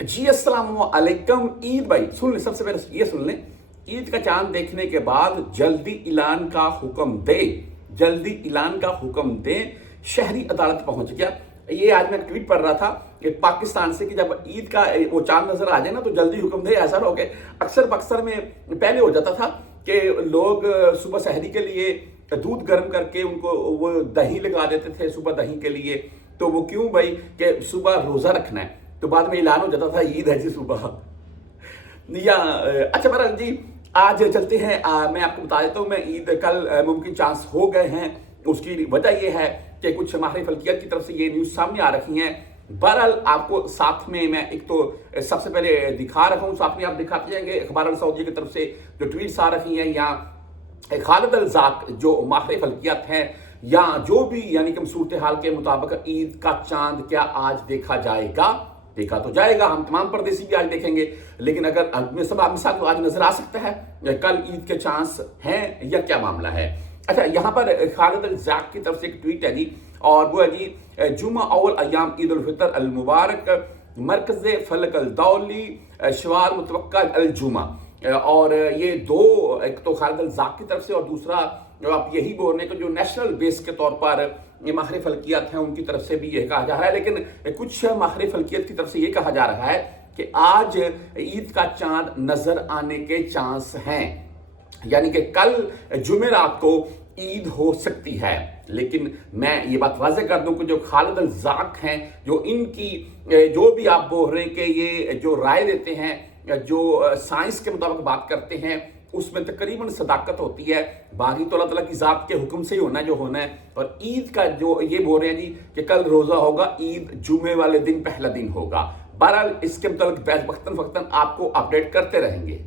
जी अस्सलाम वालेकुम। ईद भाई सुन ले, सबसे पहले ये सुन ले, ईद का चांद देखने के बाद जल्दी ऐलान का हुक्म दे, जल्दी ऐलान का हुक्म दे, शहरी अदालत पहुंच गया। ये आज मैं ट्वीट पढ़ रहा था कि पाकिस्तान से कि जब ईद का वो चांद नजर आ जाए ना तो जल्दी हुक्म दे। ऐसा हो के अक्सर में पहले हो जाता था कि लोग सुबह शहरी के लिए दूध गर्म करके उनको वो दही लगा देते थे सुबह दही के लिए। तो वो क्यों भाई कि सुबह रोजा रखना है, तो बाद में ऐलान हो जाता था ईद है जी सुबह। या अच्छा बहरहाल जी, आज चलते हैं। मैं आपको बता देता हूँ, मैं ईद कल मुमकिन चांस हो गए हैं। उसकी वजह यह है कि कुछ माहिर फल्कियत की तरफ से ये न्यूज़ सामने आ रखी हैं। बहरहाल आपको साथ में मैं एक तो सबसे पहले दिखा रहा हूँ, साथ में आप दिखाते जाएंगे अखबार अल सऊदी की तरफ से जो ट्वीट्स आ रही हैं, या खालिद अल ज़ाक जो माहिर फल्कियत हैं, या जो भी यानी कि सूरत हाल के मुताबिक ईद का चांद क्या आज देखा जाएगा। देखा तो जाएगा, हम तमाम परदेसी भी आज देखेंगे, लेकिन अगर सब मिसाल तो आज नजर आ सकता है, कल ईद के चांस हैं या क्या मामला है। अच्छा, यहाँ पर खालिद अल ज़ाक की तरफ से एक ट्वीट है जी, और वो है जी, जुमा अव्वल अय्याम ईद उल फितर अल मुबारक, मरकज़ फलक अल दौली, शवार मुतवक्का अल जुमा। और ये दो, एक तो खालिद अल ज़ाक की तरफ से और दूसरा आप यही बोल रहे हैं कि जो नेशनल बेस के तौर पर ये माहिर फल्कियत हैं उनकी तरफ से भी ये कहा जा रहा है। लेकिन कुछ माहिर फल्कियत की तरफ से ये कहा जा रहा है कि आज ईद का चांद नजर आने के चांस हैं, यानी कि कल जुमेरात को ईद हो सकती है। लेकिन मैं ये बात वाज़ेह कर दूं कि जो खालिद अल ज़ाक हैं, जो इनकी जो भी आप बोल रहे हैं कि ये जो राय देते हैं, जो साइंस के मुताबिक बात करते हैं, उसमें तकरीबन सदाकत होती है। बाकी तो अल्लाह ताला की ज़ात के हुक्म से ही होना है जो होना है। और ईद का जो ये बोल रहे हैं जी कि कल रोज़ा होगा, ईद जुमे वाले दिन पहला दिन होगा। बहरहाल इसके मुताबिक वक्तन फ़क्तन आपको अपडेट करते रहेंगे।